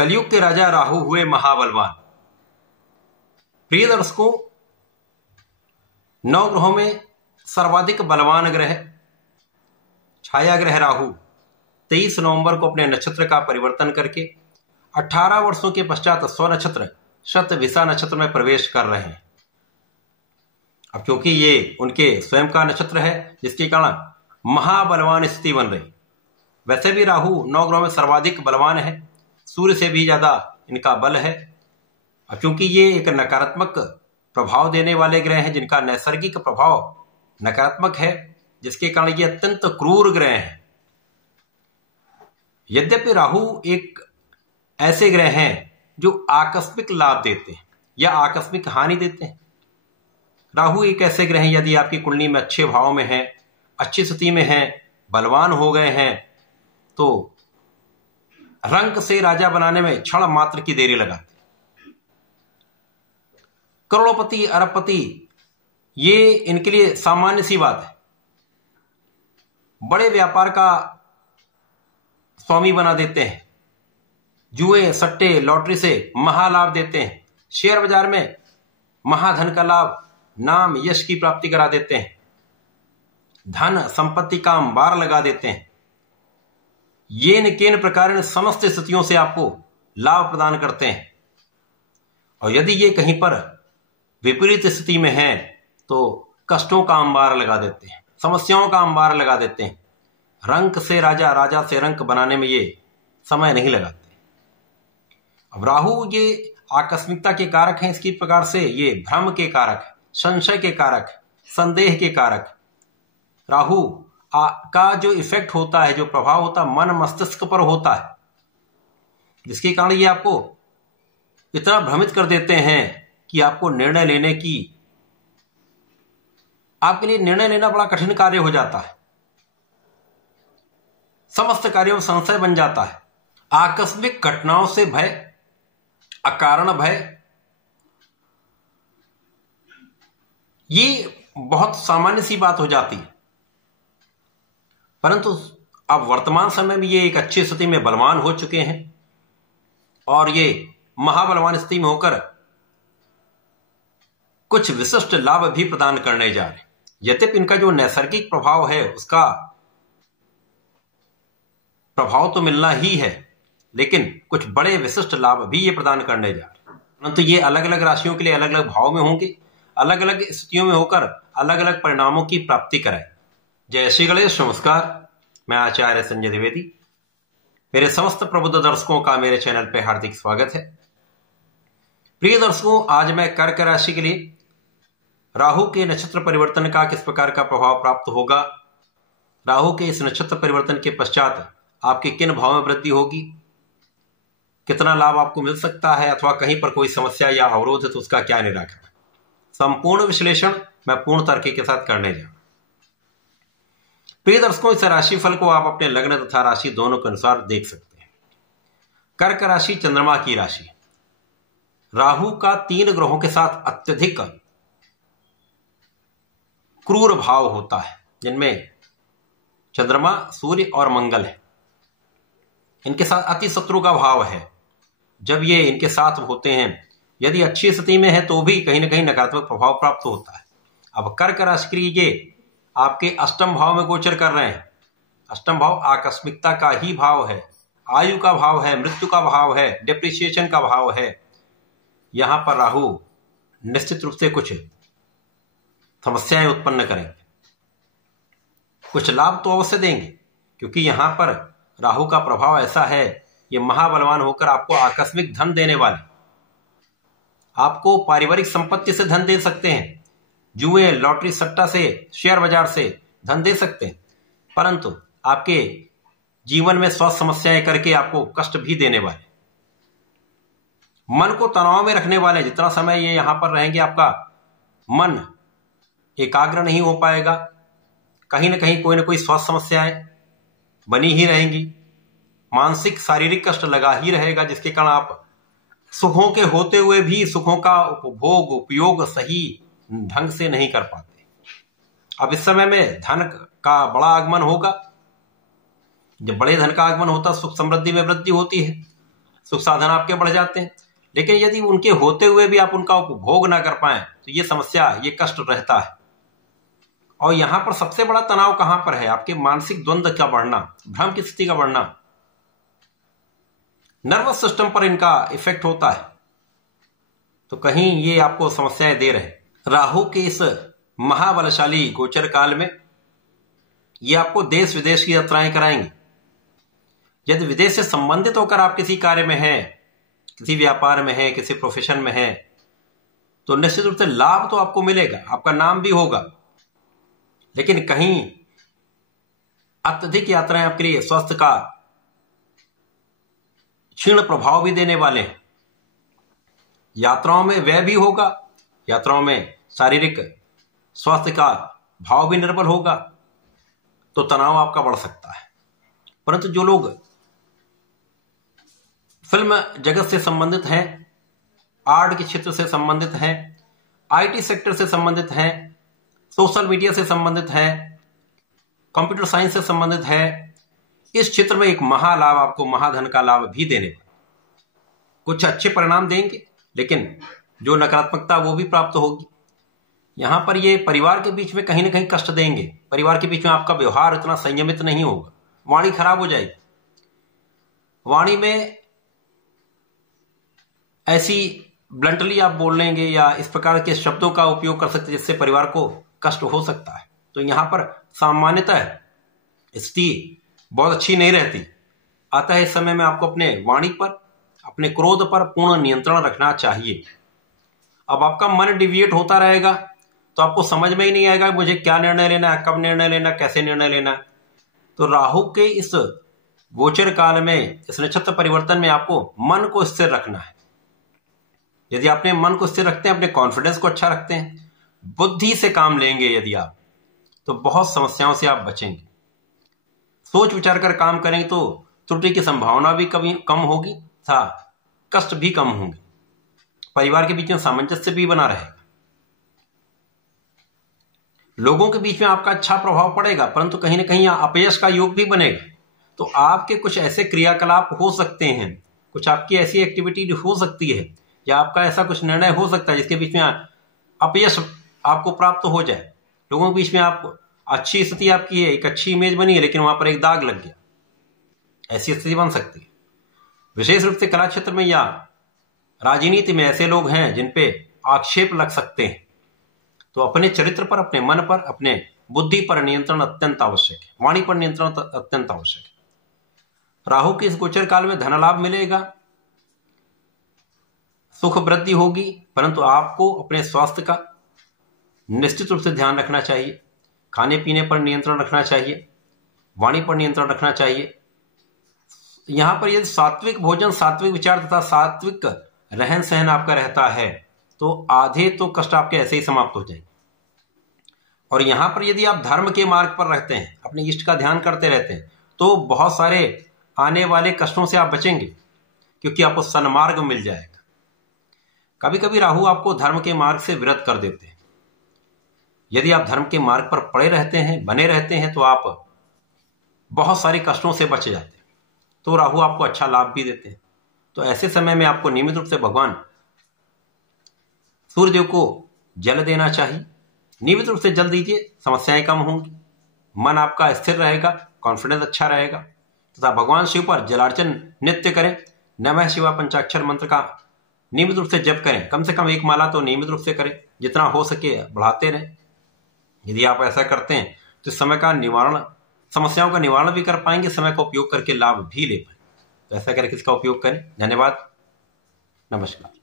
कलयुग के राजा राहु हुए महाबलवान। प्रिय दर्शकों, नौ ग्रहों में सर्वाधिक बलवान ग्रह छाया ग्रह राहु 23 नवंबर को अपने नक्षत्र का परिवर्तन करके 18 वर्षों के पश्चात स्व नक्षत्र शतभिषा नक्षत्र में प्रवेश कर रहे हैं। अब क्योंकि ये उनके स्वयं का नक्षत्र है, जिसके कारण महाबलवान स्थिति बन रही। वैसे भी राहु नौ ग्रहों में सर्वाधिक बलवान है, सूर्य से भी ज्यादा इनका बल है। अब क्योंकि ये एक नकारात्मक प्रभाव देने वाले ग्रह हैं, जिनका नैसर्गिक प्रभाव नकारात्मक है, जिसके कारण ये अत्यंत क्रूर ग्रह हैं। यद्यपि राहु एक ऐसे ग्रह हैं जो आकस्मिक लाभ देते हैं या आकस्मिक हानि देते हैं। राहु एक ऐसे ग्रह हैं, यदि आपकी कुंडली में अच्छे भाव में है, अच्छी स्थिति में है, बलवान हो गए हैं, तो रंक से राजा बनाने में क्षण मात्र की देरी लगाते। करोड़पति, अरबपति, ये इनके लिए सामान्य सी बात है। बड़े व्यापार का स्वामी बना देते हैं, जुए, सट्टे, लॉटरी से महालाभ देते हैं, शेयर बाजार में महाधन का लाभ, नाम, यश की प्राप्ति करा देते हैं, धन संपत्ति का अंबार लगा देते हैं। ये न केन प्रकार समस्त स्थितियों से आपको लाभ प्रदान करते हैं। और यदि ये कहीं पर विपरीत स्थिति में है तो कष्टों का अंबार लगा देते हैं, समस्याओं का अंबार लगा देते हैं। रंक से राजा, राजा से रंक बनाने में ये समय नहीं लगाते। अब राहु ये आकस्मिकता के कारक हैं, इसकी प्रकार से ये भ्रम के कारक है, संशय के कारक है, संदेह के कारक। राहु का जो इफेक्ट होता है, जो प्रभाव होता है, मन मस्तिष्क पर होता है, जिसके कारण ये आपको इतना भ्रमित कर देते हैं कि आपको निर्णय लेने की, आपके लिए निर्णय लेना बड़ा कठिन कार्य हो जाता है। समस्त कार्यों में संशय बन जाता है। आकस्मिक घटनाओं से भय, अकारण भय, ये बहुत सामान्य सी बात हो जाती है। परंतु अब वर्तमान समय में ये एक अच्छी स्थिति में बलवान हो चुके हैं और ये महाबलवान स्थिति में होकर कुछ विशिष्ट लाभ भी प्रदान करने जा रहे हैं। यद्यपि इनका जो नैसर्गिक प्रभाव है, उसका प्रभाव तो मिलना ही है, लेकिन कुछ बड़े विशिष्ट लाभ भी ये प्रदान करने जा रहे हैं। परंतु ये अलग अलग राशियों के लिए अलग अलग भाव में होंगे, अलग अलग स्थितियों में होकर अलग अलग परिणामों की प्राप्ति कराए। जय श्री गणेश। नमस्कार, मैं आचार्य संजय द्विवेदी। मेरे समस्त प्रबुद्ध दर्शकों का मेरे चैनल पे हार्दिक स्वागत है। प्रिय दर्शकों, आज मैं कर्क राशि के लिए राहु के नक्षत्र परिवर्तन का किस प्रकार का प्रभाव प्राप्त होगा, राहु के इस नक्षत्र परिवर्तन के पश्चात आपके किन भाव में वृद्धि होगी, कितना लाभ आपको मिल सकता है, अथवा कहीं पर कोई समस्या या अवरोध है तो उसका क्या निराकरण, संपूर्ण विश्लेषण मैं पूर्ण तर्क के साथ करने जा रहा हूं। प्रिय दर्शकों, इस राशिफल को आप अपने लग्न तथा राशि दोनों के अनुसार देख सकते हैं। कर्क राशि चंद्रमा की राशि, राहु का 3 ग्रहों के साथ अत्यधिक क्रूर भाव होता है, जिनमें चंद्रमा, सूर्य और मंगल है। इनके साथ अति शत्रु का भाव है। जब ये इनके साथ होते हैं, यदि अच्छी स्थिति में है तो भी कहीं ना कहीं नकारात्मक प्रभाव प्राप्त होता है। अब कर्क राशि के लिए ये आपके अष्टम भाव में गोचर कर रहे हैं। अष्टम भाव आकस्मिकता का ही भाव है, आयु का भाव है, मृत्यु का भाव है, डिप्रिसिएशन का भाव है। यहां पर राहु निश्चित रूप से कुछ समस्याएं उत्पन्न करेंगे, कुछ लाभ तो अवश्य देंगे, क्योंकि यहां पर राहु का प्रभाव ऐसा है, ये महाबलवान होकर आपको आकस्मिक धन देने वाले, आपको पारिवारिक संपत्ति से धन दे सकते हैं, जुए, लॉटरी, सट्टा से, शेयर बाजार से धन दे सकते हैं, परंतु आपके जीवन में स्वास्थ्य समस्याएं करके आपको कष्ट भी देने वाले, मन को तनाव में रखने वाले। जितना समय ये यहां पर रहेंगे, आपका मन एकाग्र नहीं हो पाएगा, कहीं ना कहीं कोई ना कोई स्वास्थ्य समस्याएं बनी ही रहेंगी, मानसिक शारीरिक कष्ट लगा ही रहेगा, जिसके कारण आप सुखों के होते हुए भी सुखों का उपभोग, उपयोग सही ढंग से नहीं कर पाते। अब इस समय में धन का बड़ा आगमन होगा। जब बड़े धन का आगमन होता, सुख समृद्धि में वृद्धि होती है। सुख साधन आपके बढ़ जाते हैं। लेकिन यदि उनके होते हुए भी आप उनका उपभोग ना कर पाए तो ये समस्या, ये कष्ट रहता है। और यहां पर सबसे बड़ा तनाव कहां पर है? आपके मानसिक द्वंद्व का बढ़ना, भ्रम की स्थिति का बढ़ना, नर्वस सिस्टम पर इनका इफेक्ट होता है। तो कहीं ये आपको समस्याएं दे रहे हैं। राहु के इस महाबलशाली गोचर काल में ये आपको देश विदेश की यात्राएं कराएंगे। यदि विदेश से संबंधित होकर आप किसी कार्य में हैं, किसी व्यापार में हैं, किसी प्रोफेशन में हैं, तो निश्चित रूप से लाभ तो आपको मिलेगा, आपका नाम भी होगा। लेकिन कहीं अत्यधिक यात्राएं आपके लिए स्वास्थ्य का क्षीण प्रभाव भी देने वाले हैं। यात्राओं में व्यय भी होगा, यात्राओं में शारीरिक स्वास्थ्य का भाव भी निर्बल होगा, तो तनाव आपका बढ़ सकता है। परंतु जो लोग फिल्म जगत से संबंधित हैं, आर्ट के क्षेत्र से संबंधित हैं, आईटी सेक्टर से संबंधित हैं, सोशल मीडिया से संबंधित हैं, कंप्यूटर साइंस से संबंधित है, इस क्षेत्र में एक महालाभ, आपको महाधन का लाभ भी देने वाले, कुछ अच्छे परिणाम देंगे, लेकिन जो नकारात्मकता वो भी प्राप्त होगी। यहां पर ये परिवार के बीच में कहीं ना कहीं कष्ट देंगे। परिवार के बीच में आपका व्यवहार इतना संयमित नहीं होगा, वाणी खराब हो जाएगी। वाणी में ऐसी ब्लंटली आप बोल लेंगे या इस प्रकार के शब्दों का उपयोग कर सकते जिससे परिवार को कष्ट हो सकता है। तो यहां पर सामान्यतः स्थिति बहुत अच्छी नहीं रहती। अतः इस समय में आपको अपने वाणी पर, अपने क्रोध पर पूर्ण नियंत्रण रखना चाहिए। अब आपका मन डिविएट होता रहेगा तो आपको समझ में ही नहीं आएगा मुझे क्या निर्णय लेना है, कब निर्णय लेना, कैसे निर्णय लेना है। तो राहु के इस गोचर काल में, इस नक्षत्र परिवर्तन में आपको मन को स्थिर रखना है। यदि आपने मन को स्थिर रखते हैं, अपने कॉन्फिडेंस को अच्छा रखते हैं, बुद्धि से काम लेंगे यदि आप, तो बहुत समस्याओं से आप बचेंगे। सोच विचार कर काम करेंगे तो त्रुटि की संभावना भी कम होगी तथा कष्ट भी कम होंगे। परिवार के बीच में सामंजस्य भी बना रहेगा। लोगों के बीच में आपका अच्छा प्रभाव पड़ेगा, परंतु कहीं ना कहीं अपयश का योग भी बनेगा। तो आपके कुछ ऐसे क्रियाकलाप हो सकते हैं, कुछ आपकी ऐसी एक्टिविटी हो सकती है, या आपका ऐसा कुछ निर्णय हो सकता है जिसके बीच में अपयश आपको प्राप्त हो जाए। लोगों के बीच में आप अच्छी स्थिति आपकी है, एक अच्छी इमेज बनी है, लेकिन वहां पर एक दाग लग गया, ऐसी स्थिति बन सकती है। विशेष रूप से कला क्षेत्र में या राजनीति में ऐसे लोग हैं जिन पे आक्षेप लग सकते हैं। तो अपने चरित्र पर, अपने मन पर, अपने बुद्धि पर नियंत्रण अत्यंत आवश्यक है। वाणी पर नियंत्रण अत्यंत आवश्यक है। राहु के इस गोचर काल में धन लाभ मिलेगा, सुख वृद्धि होगी, परंतु आपको अपने स्वास्थ्य का निश्चित रूप से ध्यान रखना चाहिए। खाने पीने पर नियंत्रण रखना चाहिए, वाणी पर नियंत्रण रखना चाहिए। यहां पर यदि सात्विक भोजन, सात्विक विचार तथा सात्विक रहन सहन आपका रहता है तो आधे तो कष्ट आपके ऐसे ही समाप्त हो जाएंगे। और यहां पर यदि आप धर्म के मार्ग पर रहते हैं, अपने इष्ट का ध्यान करते रहते हैं, तो बहुत सारे आने वाले कष्टों से आप बचेंगे, क्योंकि आपको सन्मार्ग मिल जाएगा। कभी कभी राहु आपको धर्म के मार्ग से विरत कर देते हैं। यदि आप धर्म के मार्ग पर पड़े रहते हैं, बने रहते हैं, तो आप बहुत सारे कष्टों से बच जाते हैं। तो राहु आपको अच्छा लाभ भी देते हैं। तो ऐसे समय में आपको नियमित रूप से भगवान सूर्यदेव को जल देना चाहिए। नियमित रूप से जल दीजिए, समस्याएं कम होंगी, मन आपका स्थिर रहेगा, कॉन्फिडेंस अच्छा रहेगा। तथा भगवान शिव पर जलार्चन नित्य करें। नमः शिवाय पंचाक्षर मंत्र का नियमित रूप से जप करें, कम से कम एक माला तो नियमित रूप से करें, जितना हो सके बढ़ाते रहें। यदि आप ऐसा करते हैं तो समय का निवारण, समस्याओं का निवारण भी कर पाएंगे, समय का उपयोग करके लाभ भी ले पाएंगे। तो ऐसा करके इसका उपयोग करें। धन्यवाद, नमस्कार।